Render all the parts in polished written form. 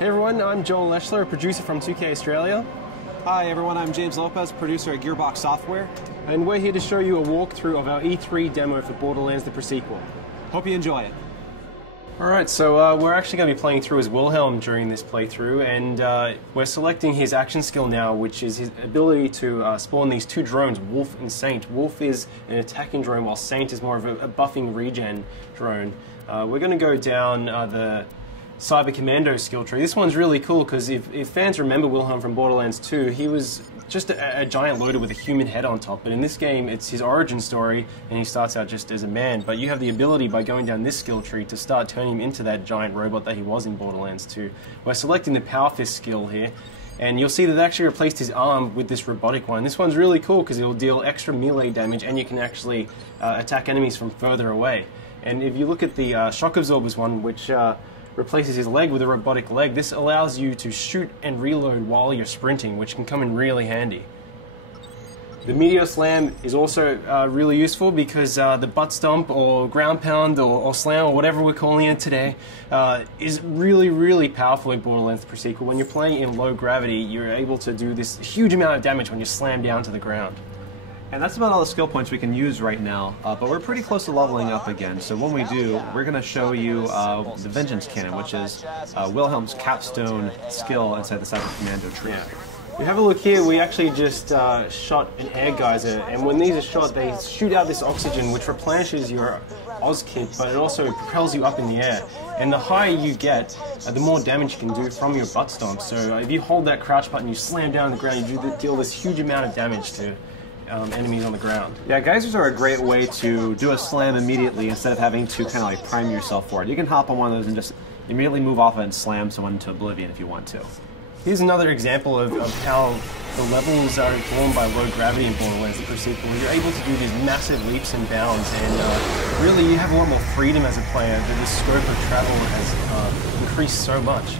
Hey everyone, I'm Joel Leschler, a producer from 2K Australia. Hi everyone, I'm James Lopez, producer at Gearbox Software. And we're here to show you a walkthrough of our E3 demo for Borderlands the Prequel. Hope you enjoy it. Alright, so we're actually going to be playing through as Wilhelm during this playthrough, and we're selecting his action skill now, which is his ability to spawn these two drones, Wolf and Saint. Wolf is an attacking drone, while Saint is more of a buffing regen drone. We're going to go down the Cyber Commando skill tree. This one's really cool because if fans remember Wilhelm from Borderlands 2, he was just a giant loader with a human head on top, but in this game it's his origin story and he starts out just as a man, but you have the ability by going down this skill tree to start turning him into that giant robot that he was in Borderlands 2. We're selecting the Power Fist skill here, and you'll see that they actually replaced his arm with this robotic one. This one's really cool because it will deal extra melee damage and you can actually attack enemies from further away. And if you look at the Shock Absorbers one, which replaces his leg with a robotic leg, this allows you to shoot and reload while you're sprinting, which can come in really handy. The Meteor Slam is also really useful because the butt stomp or ground pound or slam or whatever we're calling it today is really powerful in Borderlands the Prequel. When you're playing in low gravity, you're able to do this huge amount of damage when you slam down to the ground. And that's about all the skill points we can use right now, but we're pretty close to leveling up again, so when we do, we're going to show you the Vengeance Cannon, which is Wilhelm's capstone skill inside the Cyber Commando tree. Yeah. If you have a look here, we actually just shot an air geyser, and when these are shot, they shoot out this oxygen which replenishes your Oz kit, but it also propels you up in the air. And the higher you get, the more damage you can do from your butt stomp. So if you hold that crouch button, you slam down on the ground, you deal this huge amount of damage to enemies on the ground. Yeah, geysers are a great way to do a slam immediately instead of having to kind of like prime yourself for it. You can hop on one of those and just immediately move off it and slam someone into oblivion if you want to. Here's another example of how the levels are informed by low gravity in Borderlands the Prequel. You're able to do these massive leaps and bounds, and really you have a lot more freedom as a player. The scope of travel has increased so much.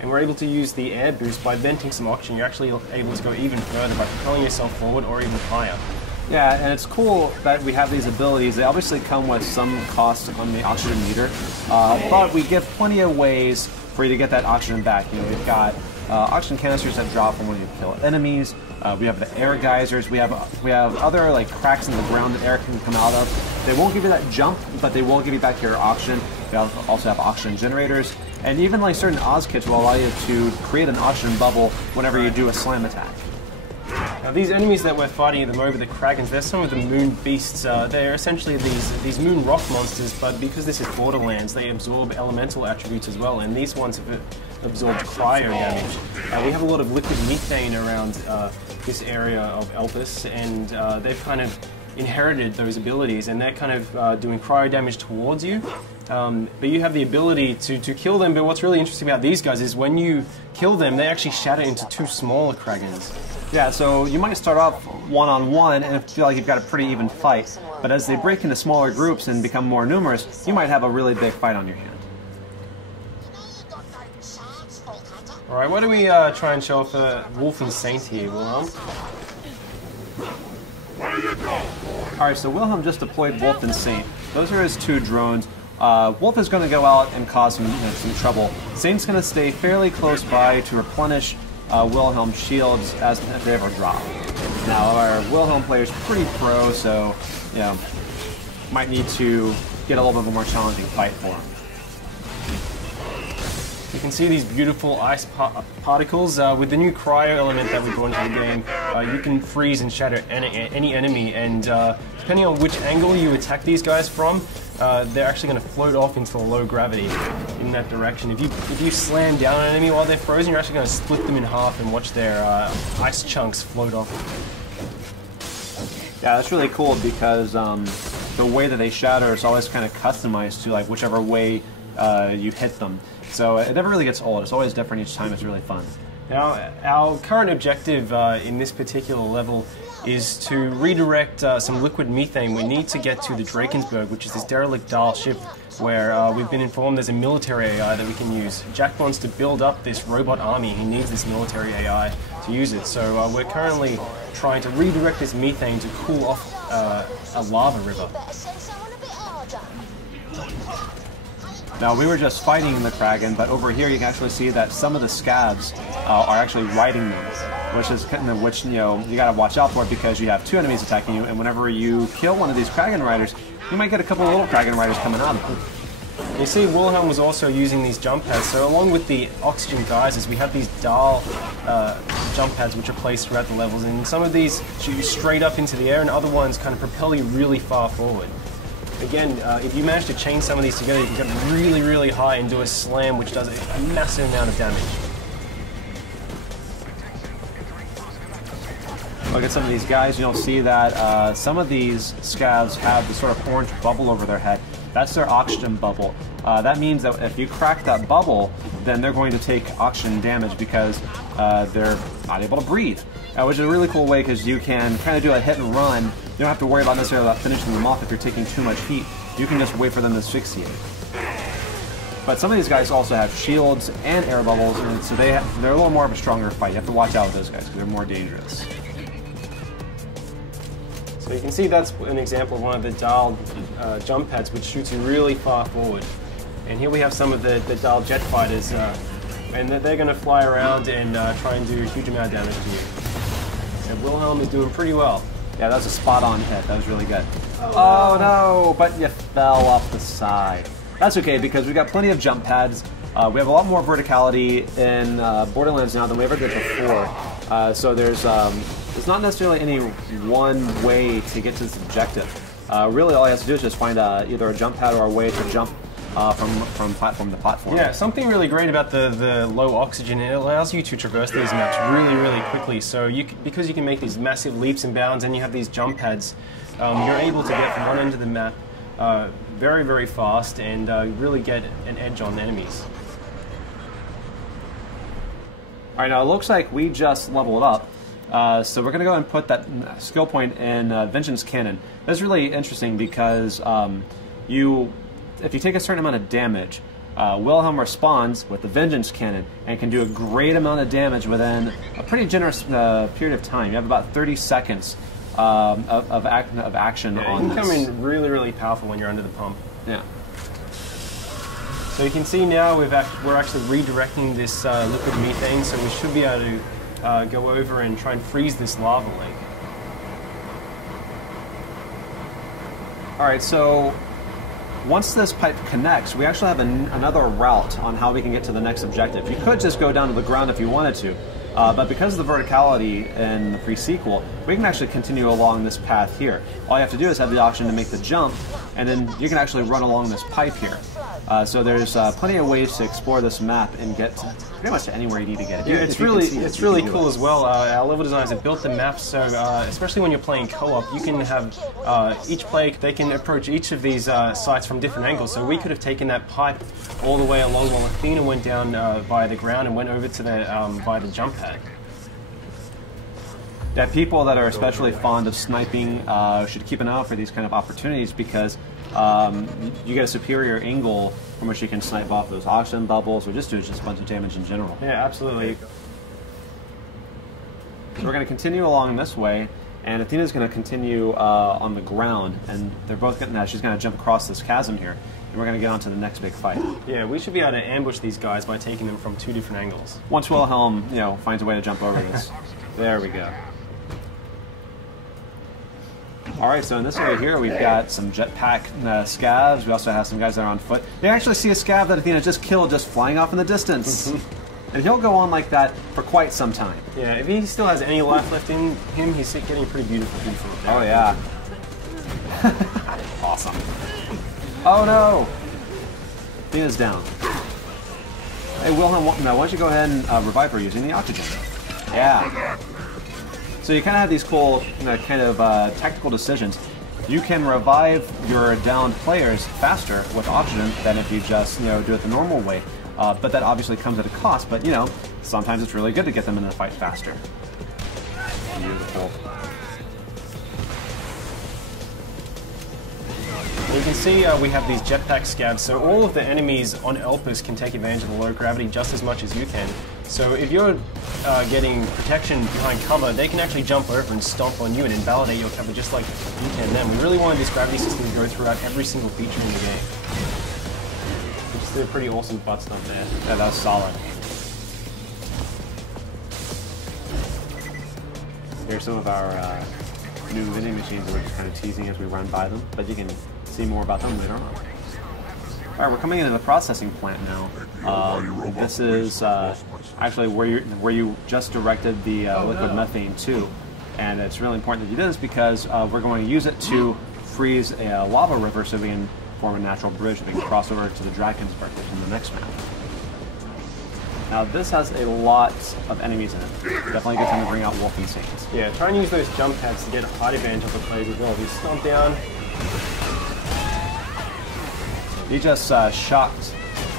And we're able to use the air boost by venting some oxygen. You're actually able to go even further by propelling yourself forward or even higher. Yeah, and it's cool that we have these abilities. They obviously come with some cost on the oxygen meter, but we give plenty of ways for you to get that oxygen back. You know, we've got oxygen canisters that drop from when you kill enemies. We have the air geysers. We have other like cracks in the ground that air can come out of. They won't give you that jump, but they will give you back your oxygen. We also have oxygen generators. And even like certain Oz kits will allow you to create an oxygen bubble whenever you do a slam attack. Now these enemies that we're fighting at the moment, the Kragans, they're some of the moon beasts. They're essentially these moon rock monsters, but because this is Borderlands, they absorb elemental attributes as well, and these ones have absorbed cryo damage. We have a lot of liquid methane around this area of Elpis, and they've kind of inherited those abilities, and they're kind of doing cryo damage towards you. But you have the ability to kill them, but what's really interesting about these guys is when you kill them, they actually shatter into two smaller Kragans. Yeah, so you might start off one-on-one and feel like you've got a pretty even fight, but as they break into smaller groups and become more numerous, you might have a really big fight on your hand. Alright, why don't we try and show off Wolf and Saint here, Wilhelm? Alright, so Wilhelm just deployed Wolf and Saint. Those are his two drones. Wolf is going to go out and cause some trouble. Saint's going to stay fairly close by to replenish Wilhelm's shields as they ever drop. Now, our Wilhelm player is pretty pro, so you know, might need to get a little bit of a more challenging fight for him. You can see these beautiful ice particles. With the new cryo element that we brought into the game, you can freeze and shatter any enemy, and depending on which angle you attack these guys from, they're actually going to float off into the low gravity in that direction. If you slam down an enemy while they're frozen, you're actually going to split them in half and watch their ice chunks float off. Yeah, that's really cool because the way that they shatter is always kind of customized to like whichever way you hit them. So it never really gets old. It's always different each time. It's really fun. Now, our current objective in this particular level is to redirect some liquid methane. We need to get to the Drakensberg, which is this derelict Dahl ship where we've been informed there's a military AI that we can use. Jack wants to build up this robot army. He needs this military AI to use it. So we're currently trying to redirect this methane to cool off a lava river. Now, we were just fighting the Kraken, but over here you can actually see that some of the scabs are actually riding them, which you know, you gotta watch out for because you have two enemies attacking you, and whenever you kill one of these Kraken riders, you might get a couple of little Kraken riders coming out of them. You see, Wilhelm was also using these jump pads, so along with the oxygen geysers, we have these dial jump pads which are placed throughout the levels, and some of these shoot you straight up into the air, and other ones kind of propel you really far forward. Again, if you manage to chain some of these together, you can get really, really high and do a slam, which does a massive amount of damage. Look at some of these guys, you'll see that some of these scavs have this sort of orange bubble over their head. That's their oxygen bubble. That means that if you crack that bubble, then they're going to take oxygen damage because they're not able to breathe. Which is a really cool way because you can kind of do a hit and run. You don't have to worry about necessarily about finishing them off if you're taking too much heat. You can just wait for them to asphyxiate. But some of these guys also have shields and air bubbles, and so they're a little more of a stronger fight. You have to watch out with those guys because they're more dangerous. So you can see that's an example of one of the dialed jump pads which shoots you really far forward. And here we have some of the dialed jet fighters, and they're going to fly around and try and do a huge amount of damage to you. So Wilhelm is doing pretty well. Yeah, that was a spot-on hit. That was really good. Oh no, but you fell off the side. That's okay because we've got plenty of jump pads. We have a lot more verticality in Borderlands now than we ever did before. So there's not necessarily any one way to get to this objective. Really, all you have to do is just find either a jump pad or a way to jump from platform to platform. Yeah, something really great about the low oxygen, it allows you to traverse these maps really, really quickly. So because you can make these massive leaps and bounds and you have these jump pads, you're able to get from one end of the map very, very fast and really get an edge on enemies. Alright, now it looks like we just leveled up. So we're going to go and put that skill point in Vengeance Cannon. That's really interesting because if you take a certain amount of damage, Wilhelm responds with the Vengeance Cannon and can do a great amount of damage within a pretty generous period of time. You have about 30 seconds of action on this. It can come in really, really powerful when you're under the pump. Yeah. So you can see now we're actually redirecting this liquid methane, so we should be able to go over and try and freeze this lava lake. Alright, so once this pipe connects, we actually have another route on how we can get to the next objective. You could just go down to the ground if you wanted to, but because of the verticality in the pre-sequel, we can actually continue along this path here. All you have to do is have the option to make the jump, and then you can actually run along this pipe here. So there's plenty of ways to explore this map and get pretty much to anywhere you need to get. Yeah, it's really cool as well. Our level designers have built the map so, especially when you're playing co-op, you can have each player, they can approach each of these sites from different angles. So we could have taken that pipe all the way along while Athena went down by the ground and went over to the by the jump pad. Yeah, people that are especially fond of sniping should keep an eye out for these kind of opportunities because you get a superior angle from which you can snipe off those oxygen bubbles or just do just a bunch of damage in general. Yeah, absolutely. So we're going to continue along this way, and Athena's going to continue on the ground, and they're both getting that. She's going to jump across this chasm here, and we're going to get on to the next big fight. Yeah, we should be able to ambush these guys by taking them from two different angles. Once Wilhelm, finds a way to jump over this. There we go. Alright, so in this area here, we've got some jetpack scavs. We also have some guys that are on foot. They actually see a scav that Athena just killed just flying off in the distance. And he'll go on like that for quite some time. Yeah, if he still has any life left in him, he's getting pretty beautiful. Oh, yeah. Awesome. Oh, no! Athena's down. Hey, Wilhelm, why don't you go ahead and revive her using the oxygen? Yeah. So you kind of have these cool tactical decisions. You can revive your downed players faster with oxygen than if you just do it the normal way. But that obviously comes at a cost. But sometimes it's really good to get them in the fight faster. Beautiful. You can see we have these jetpack scavs, so all of the enemies on Elpis can take advantage of the low gravity just as much as you can. So if you're getting protection behind cover, they can actually jump over and stomp on you and invalidate your cover just like you can them. We really wanted this gravity system to go throughout every single feature in the game. Did a pretty awesome butt stomp there. Yeah, that was solid. Here's some of our new vending machines that we're just kind of teasing as we run by them, but you can see more about them later on. All right, we're coming into the processing plant now. This is actually where you just directed the liquid methane to, and it's really important that you do this because we're going to use it to freeze a lava river so we can form a natural bridge that we can cross over to the Drakensberg in the next map. Now this has a lot of enemies in it. Definitely a good time to bring out Wolf and Saint. Yeah, try and use those jump pads to get a height advantage of the players as well. If you stomp down. He just shocked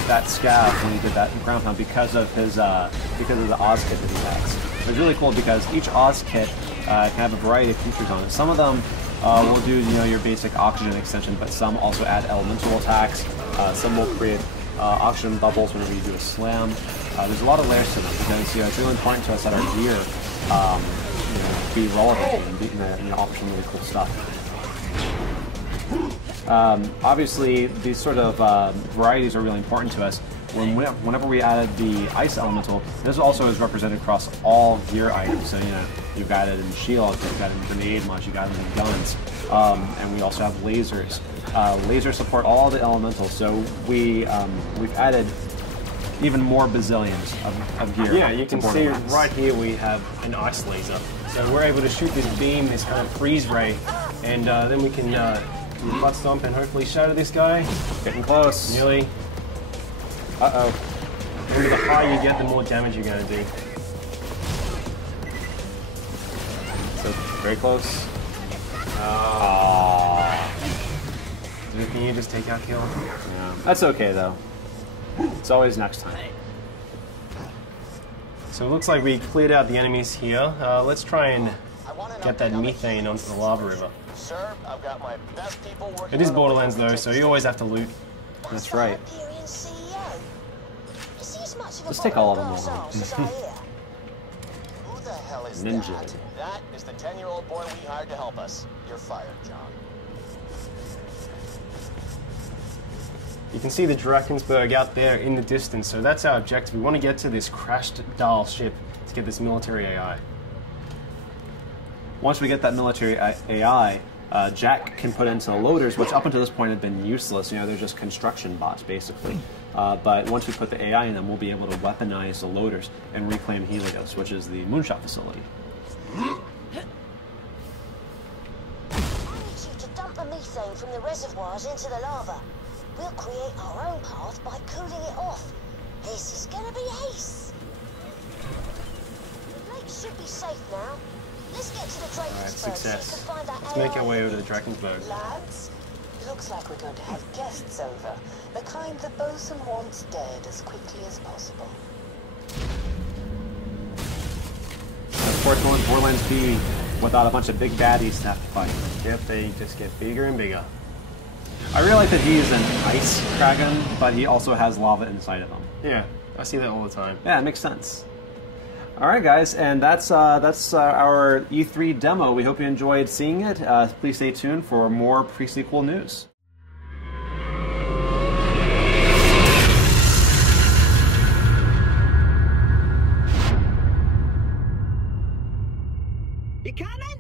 that scav when he did that ground pound because of his because of the Oz kit that he has. It's really cool because each Oz kit can have a variety of features on it. Some of them will do your basic oxygen extension, but some also add elemental attacks. Some will create oxygen bubbles whenever you do a slam. There's a lot of layers to them because it's really important to us that our gear be relevant and offer some really cool stuff. Obviously, these sort of varieties are really important to us. Whenever we added the ice elemental, this also is represented across all gear items. So you've got it in shield, you've got it in grenade launch, you've got it in guns, and we also have lasers. Lasers support all the elementals, so we've added even more bazillions of gear. Yeah, you can see right here we have an ice laser. So we're able to shoot this beam, this kind of freeze ray, and then we can butt stomp and hopefully shatter this guy. Getting close. Nearly. Uh-oh. Remember, the higher you get, the more damage you're going to do. So, very close. Can you just take our kill? Yeah. That's okay, though. It's always next time. So it looks like we cleared out the enemies here. Let's try and get that methane onto the lava river. Sir, I've got my best people working. It is Borderlands though, so you always have to loot. That's right. Let's take all of them over. Who the hell is Ninja. that? That is the 10-year-old boy we hired to help us. You're fired, John. You can see the Drakensberg out there in the distance, so that's our objective. We want to get to this crashed Dahl ship to get this military AI. Once we get that military AI, Jack can put into the loaders, which up until this point have been useless. They're just construction bots, basically. But once we put the AI in them, we'll be able to weaponize the loaders and reclaim Helios, which is the moonshot facility. I need you to dump the methane from the reservoirs into the lava. We'll create our own path by cooling it off. This is gonna be ace. The lake should be safe now. Let's get to the Drakensberg so you success. can find that Let's make our way over to the Drakensberg. Lads, looks like we're going to have guests over. The kind the bosun wants dead as quickly as possible. Of course, what would Borderlands be without a bunch of big baddies to have to fight? Yep, they just get bigger and bigger. I really like that he's an ice dragon, but he also has lava inside of him. Yeah, I see that all the time. Yeah, it makes sense. All right, guys, and that's our E3 demo. We hope you enjoyed seeing it. Please stay tuned for more pre-sequel news. You coming?